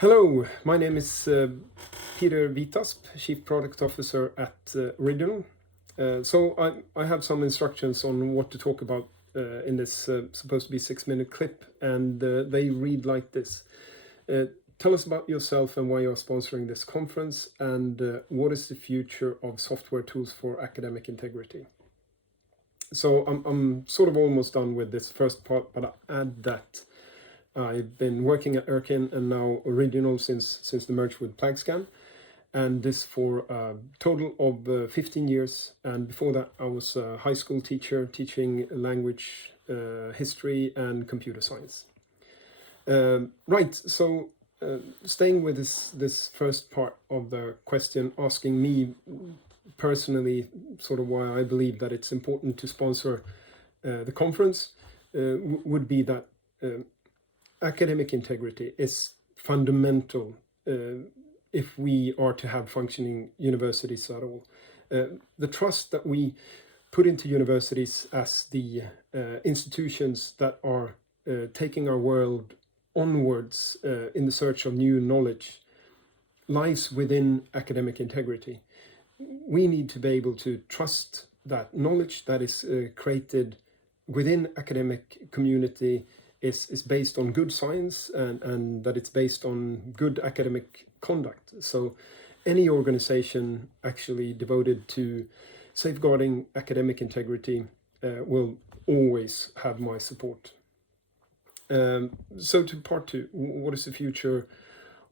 Hello, my name is Peter Witasp, Chief Product Officer at Ouriginal. I have some instructions on what to talk about in this supposed to be 6-minute clip, and they read like this. Tell us about yourself and why you're sponsoring this conference, and what is the future of software tools for academic integrity. So I'm sort of almost done with this first part, but I'll add that I've been working at Erkin and now Ouriginal since the merge with Plagscan, and this for a total of 15 years. And before that, I was a high school teacher teaching language, history, and computer science. Right, so staying with this first part of the question, asking me personally sort of why I believe that it's important to sponsor the conference, would be that academic integrity is fundamental if we are to have functioning universities at all. The trust that we put into universities as the institutions that are taking our world onwards in the search of new knowledge lies within academic integrity. We need to be able to trust that knowledge that is created within academic community is based on good science and that it's based on good academic conduct. So any organization actually devoted to safeguarding academic integrity will always have my support. So to part two, what is the future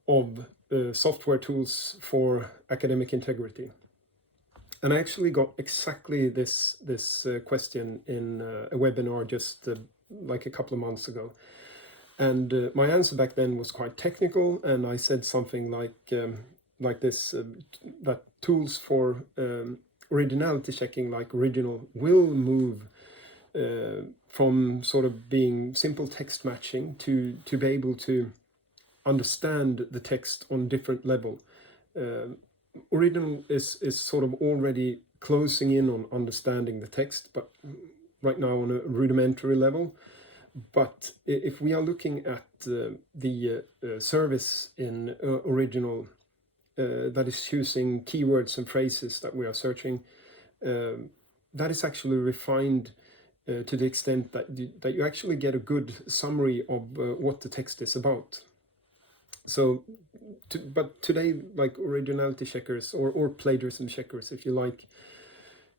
of software tools for academic integrity? And I actually got exactly this question in a webinar just like a couple of months ago. And my answer back then was quite technical, and I said something like this, that tools for originality checking like Ouriginal will move from sort of being simple text matching to be able to understand the text on different level. Ouriginal is sort of already closing in on understanding the text, but right now on a rudimentary level. But if we are looking at the service in Ouriginal that is using keywords and phrases that we are searching, that is actually refined to the extent that you actually get a good summary of what the text is about. So, but today, like originality checkers or plagiarism checkers, if you like,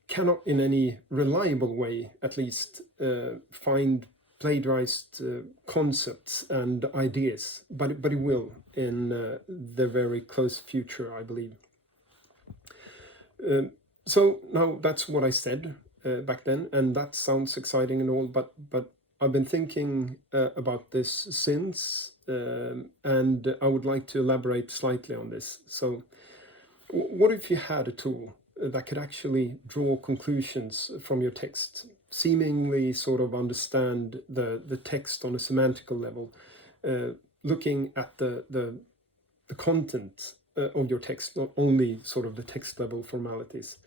cannot in any reliable way, at least, find plagiarized concepts and ideas, but it will in the very close future, I believe. So now that's what I said back then, and that sounds exciting and all, but I've been thinking about this since, and I would like to elaborate slightly on this. So what if you had a tool that could actually draw conclusions from your text, seemingly sort of understand the text on a semantical level, looking at the content of your text, not only sort of the text level formalities?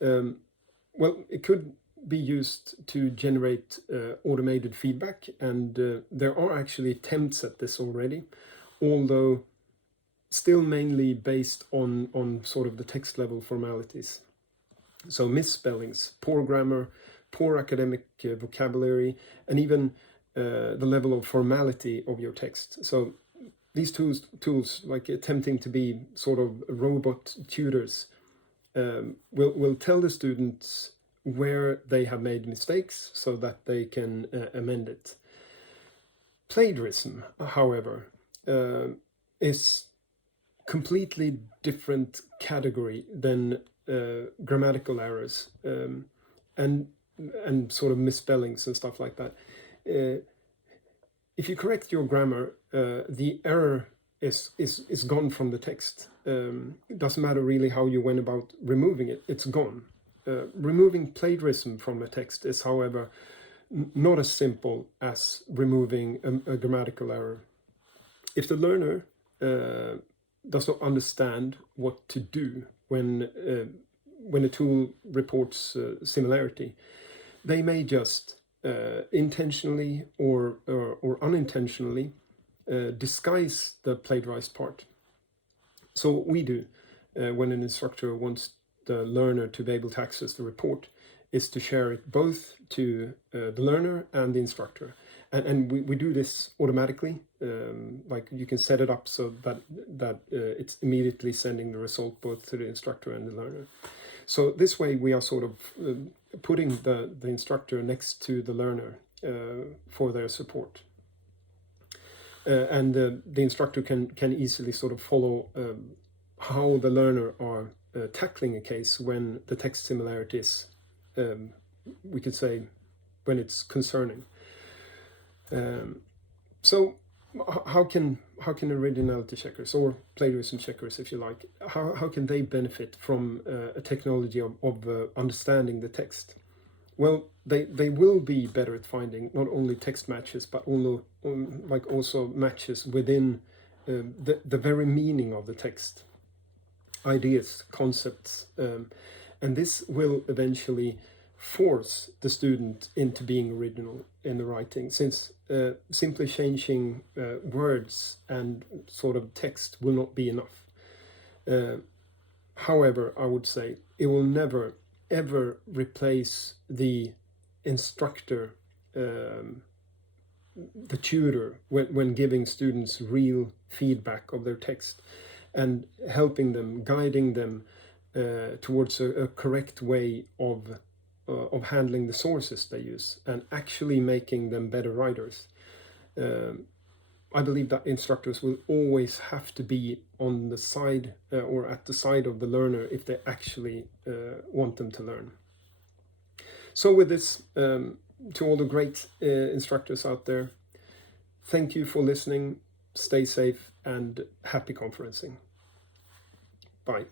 Well, it could be used to generate automated feedback, and there are actually attempts at this already, although still mainly based on sort of the text level formalities. So misspellings, poor grammar, poor academic vocabulary, and even the level of formality of your text. So these tools like attempting to be sort of robot tutors, will tell the students where they have made mistakes so that they can amend it. Plagiarism, however, is completely different category than grammatical errors and sort of misspellings and stuff like that. If you correct your grammar, the error is gone from the text. It doesn't matter really how you went about removing it, it's gone. Removing plagiarism from the text is, however, not as simple as removing a grammatical error. If the learner does not understand what to do when a tool reports similarity, they may just intentionally or unintentionally disguise the plagiarized part. So what we do when an instructor wants the learner to be able to access the report is to share it both to the learner and the instructor. And we do this automatically, like you can set it up so that it's immediately sending the result both to the instructor and the learner. So this way we are sort of putting the instructor next to the learner for their support. And the instructor can easily sort of follow how the learner are tackling a case when the text similarities, we could say, when it's concerning. So how can originality checkers, or plagiarism checkers if you like, how can they benefit from a technology of understanding the text? Well, they will be better at finding not only text matches, but also matches within the very meaning of the text, ideas, concepts, and this will eventually force the student into being original in the writing, since simply changing words and sort of text will not be enough. However, I would say it will never ever replace the instructor, the tutor, when giving students real feedback of their text and helping them, guiding them towards a correct way of handling the sources they use and actually making them better writers. I believe that instructors will always have to be on the side or at the side of the learner if they actually want them to learn. So with this, to all the great instructors out there, thank you for listening, stay safe, and happy conferencing. Bye.